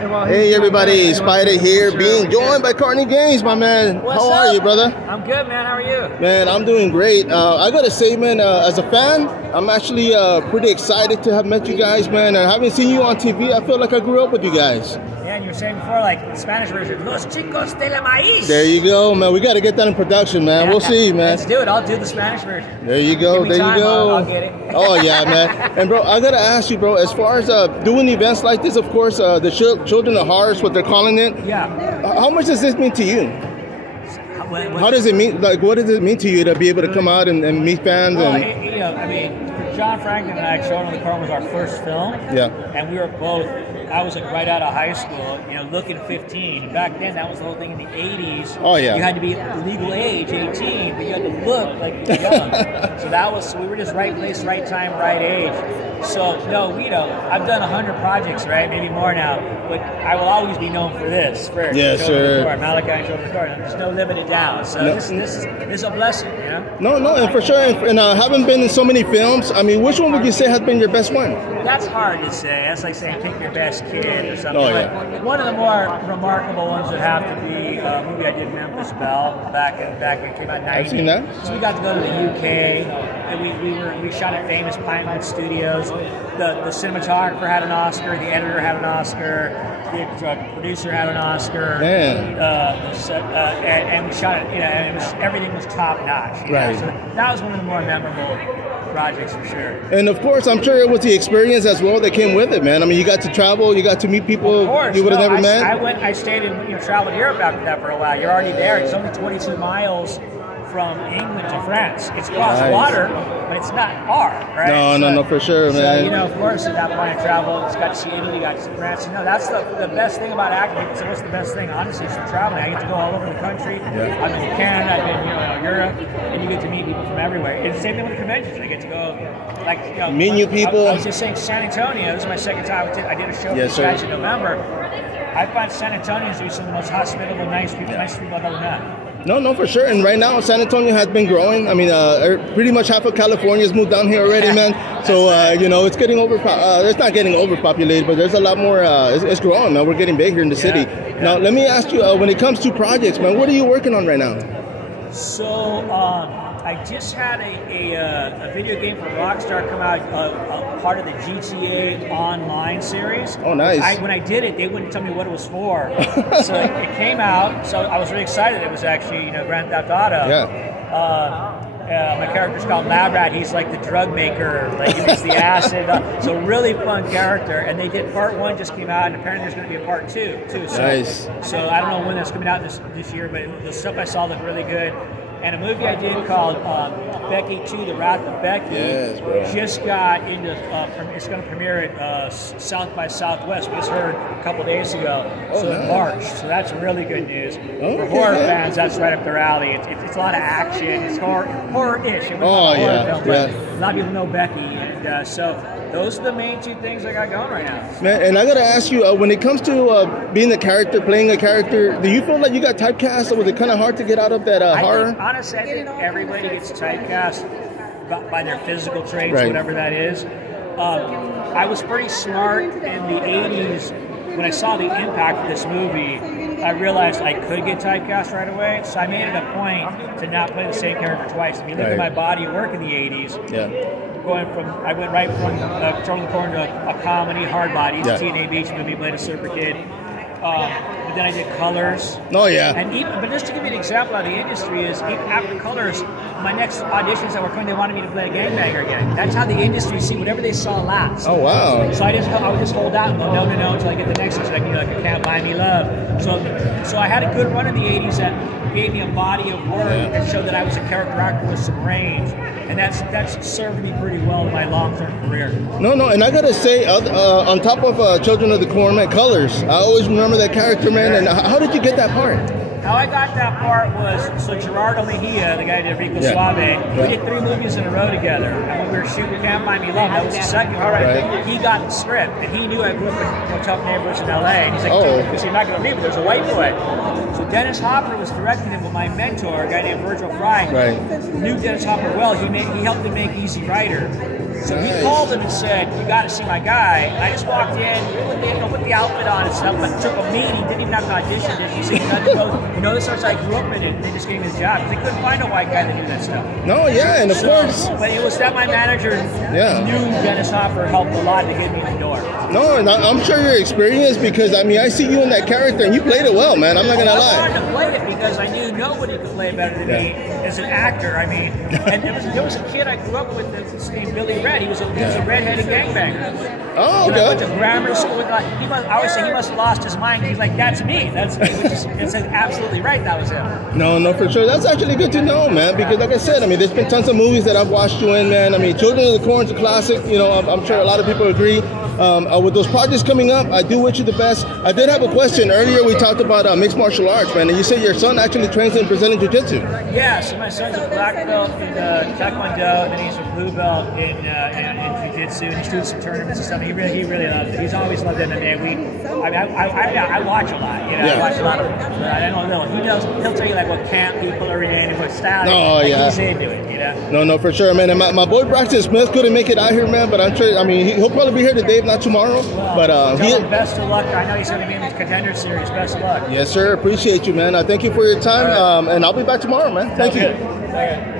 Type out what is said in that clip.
Hey everybody, Spider here, being joined by Courtney Gains, my man. How are you, brother? I'm good, man. How are you? Man, I'm doing great. I gotta say, man, as a fan, I'm actually pretty excited to have met you guys, man. And having seen you on TV, I feel like I grew up with you guys. Yeah, and you were saying before, like, the Spanish version, Los Chicos de la Maíz. There you go, man. We got to get that in production, man. We'll see, man. Let's do it. I'll do the Spanish version. There you go. There you go. I'll get it. Oh, yeah, man. And, bro, I got to ask you, bro, as far as doing events like this, of course, the Children of Horror, what they're calling it. Yeah. How much does this mean to you? How does it mean? Like, what does it mean to you to be able to come out and meet fans? Well, I mean, John Franklin and I, Children of the Corn was our first film. Yeah. And we were both, I was like right out of high school, looking 15. And back then, that was the whole thing in the 80s. Oh, yeah. You had to be legal age, 18, but you had to look like you were young. So we were just right place, right time, right age. So, no, I've done 100 projects, right? Maybe more now. But I will always be known for this. For Yes, sir. Malachi and Children of the Corn. There's no limited down. So this is a blessing, No, and for sure. And having been in so many films, I mean, which one would you say has been your best one? That's hard to say. That's like saying pick your best kid or something. Oh, yeah. But one of the more remarkable ones would have to be a movie I did, Memphis Belle, back when it came out in 90. I've seen that. So we got to go to the UK, and we shot at famous Pinewood Studios. The cinematographer had an Oscar, the editor had an Oscar, the producer had an Oscar. Man. And we shot it, and everything was top notch. Right. So that was one of the more memorable projects for sure. And of course, I'm sure it was the experience as well that came with it, man. I mean, you got to travel, you got to meet people you would have never met. I stayed in, traveled Europe after that for a while. You're already there. It's only 22 miles from England to France. It's cross water, but it's not far, right? No, for sure, man. So, of course, at that point I traveled, got to see Italy, got to see France. That's the best thing about acting. So what's the best thing? Honestly, it's traveling. I get to go all over the country. Yeah. I've been in Canada, I've been, Europe, and you get to meet people from everywhere. It's the same thing with the conventions. I get to go, meet new people. I was just saying San Antonio. This is my second time. I did a show with you guys in November. I find San Antonio to be some of the most hospitable, nice people I've ever met. No, for sure. And right now, San Antonio has been growing. I mean, pretty much half of California has moved down here already, man. So, it's getting it's not getting overpopulated, but there's a lot more. It's growing, man. We're getting big here in the city. Yeah. Now, let me ask you, when it comes to projects, man, what are you working on right now? So, I just had a video game from Rockstar come out, part of the GTA Online series. Oh, nice. When I did it, they wouldn't tell me what it was for. So it came out, so I was really excited. It was actually, Grand Theft Auto. Yeah. My character's called Lab Rat. He's like the drug maker, like he makes the acid. So really fun character. And they did part 1 just came out, and apparently there's going to be a part 2 too. So, nice. So I don't know when that's coming out this year, but the stuff I saw looked really good. And a movie I did called Becky 2, The Wrath of Becky, just got into, it's going to premiere at South by Southwest. We just heard a couple days ago, in March. So that's really good news. For horror fans, that's right up their alley. It's a lot of action. It's horror-ish. A lot of people know Becky. And so those are the main 2 things I got going right now. Man, and I got to ask you, when it comes to being a character, playing a character, do you feel like you got typecast, or was it kind of hard to get out of that horror? Honestly, I think everybody gets typecast by their physical traits, whatever that is. I was pretty smart in the 80s. When I saw the impact of this movie, I realized I could get typecast right away. So I made it a point to not play the same character twice. If you look at my body of work in the 80s, I went right from Children of the Corn to a comedy, Hard Bodies, a TNA Beach movie, played a surfer kid. But then I did Colors. Oh, yeah. But just to give you an example of the industry is, even after Colors, my next auditions that were coming, they wanted me to play a gangbanger again. That's how the industry see whatever they saw last. Oh, wow. So I would just hold out and go, no, until I get the next one. So like I Can't Buy Me Love. So I had a good run in the 80s that gave me a body of work that showed that I was a character actor with some range. And that's served me pretty well in my long-term career. No, and I gotta say, on top of Children of the Corn, man, Colors, I always remember that character, man. And how did you get that part? How I got that part was, Gerardo Mejia, the guy who did Rico Suave, we did 3 movies in a row together. And when we were shooting Can't Buy Me Love, that was the second part. He got the script, and he knew I grew up in tough neighborhoods in L.A. And he's like, dude, you're not going to believe it, there's a white boy. So Dennis Hopper was directing him, but my mentor, a guy named Virgil Fry, knew Dennis Hopper well. He helped him make Easy Rider. So he called him and said, you got to see my guy. And I just walked in with the outfit outfit on and stuff, but took a meeting, didn't even have an audition, did he? So he had to go, this starts, I grew up in it, and they just gave me the job. They couldn't find a white guy to do that stuff. No, yeah, and of course. But it was that my manager knew Dennis Hopper helped a lot to get me in the door. No, and I'm sure you're experienced because, I mean, I see you in that character, and you played it well, man. I'm not going to lie. I wanted to play it because I knew nobody could play it better than me as an actor. I mean, and there was a kid I grew up with that's named Billy Red. He was a redheaded gangbanger. Oh, okay. I went to grammar school with I always say he must have lost his mind. He's like, that's me. That's me. It's absolutely right. That was him. No, for sure. That's actually good to know, man. Because like I said, I mean, there's been tons of movies that I've watched you in, man. I mean, Children of the Corn's a classic. You know, I'm sure a lot of people agree. With those projects coming up, I do wish you the best. I did have a question earlier. We talked about mixed martial arts, man, and you said your son actually trains in Brazilian Jiu-Jitsu. Yeah, so my son's a black belt in Taekwondo, and then he's a blue belt in Jiu-Jitsu, and he's doing some tournaments and stuff. He really loves it. He's always loved MMA. I watch a lot. You know, I watch a lot of. I don't know. He'll tell you like what camp people are in and what style. He's into it. You know. No, for sure, man. And my boy Braxton Smith couldn't make it out here, man. But I'm sure. I mean, he'll probably be here today, if not tomorrow. But tell him best of luck. I know he's going to be in the Contender Series. Best of luck. Yes, sir. Appreciate you, man. Thank you for your time. And I'll be back tomorrow, man. Thank you. Okay.